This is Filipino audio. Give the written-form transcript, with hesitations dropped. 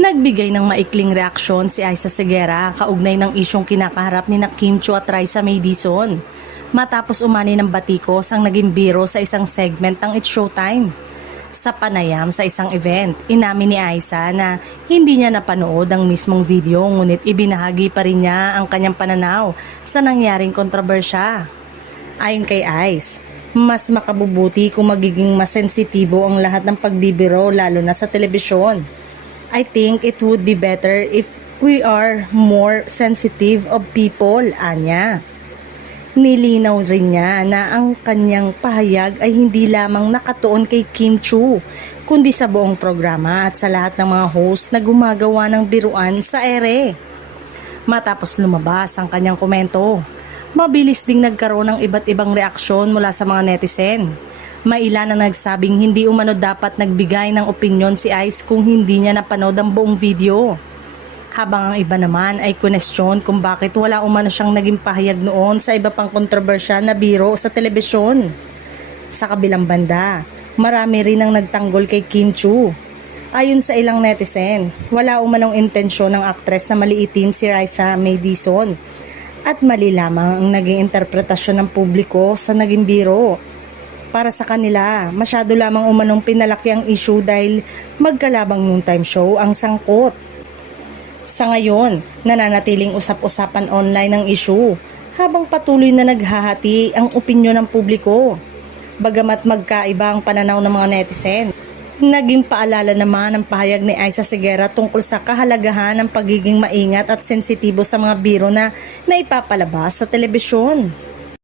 Nagbigay ng maikling reaksyon si Aiza Seguera kaugnay ng isyong kinakaharap ni Kim Chiu at Raisa May Dizon matapos umani ng batikos ang naging biro sa isang segment ng It's Showtime. Sa panayam sa isang event, inamin ni Aiza na hindi niya napanood ang mismong video ngunit ibinahagi pa rin niya ang kanyang pananaw sa nangyaring kontrobersya. Ayon kay Aiza, mas makabubuti kung magiging mas sensitibo ang lahat ng pagbibiro lalo na sa telebisyon. I think it would be better if we are more sensitive of people, anya. Nilinaw rin niya na ang kanyang pahayag ay hindi lamang nakatuon kay Kim Chiu, kundi sa buong programa at sa lahat ng mga host na gumagawa ng biruan sa ere. Matapos lumabas ang kanyang komento, mabilis ding nagkaroon ng iba't ibang reaksyon mula sa mga netizen. Mailan ang nagsabing hindi umano dapat nagbigay ng opinyon si Aiza kung hindi niya napanood ang buong video. Habang ang iba naman ay kunestyon kung bakit wala umano siyang naging pahayag noon sa iba pang kontrobersya na biro sa telebisyon. Sa kabilang banda, marami rin ang nagtanggol kay Kim Chiu. Ayon sa ilang netizen, wala umanong intensyon ng aktres na maliitin si Raisa May Dizon at mali lamang ang naging interpretasyon ng publiko sa naging biro. Para sa kanila, masyado lamang umanong pinalaki ang issue dahil magkalabang noontime show ang sangkot. Sa ngayon, nananatiling usap-usapan online ang issue habang patuloy na naghahati ang opinyon ng publiko. Bagamat magkaiba ang pananaw ng mga netizen, naging paalala naman ang pahayag ni Aiza Seguera tungkol sa kahalagahan ng pagiging maingat at sensitibo sa mga biro na naipapalabas sa telebisyon.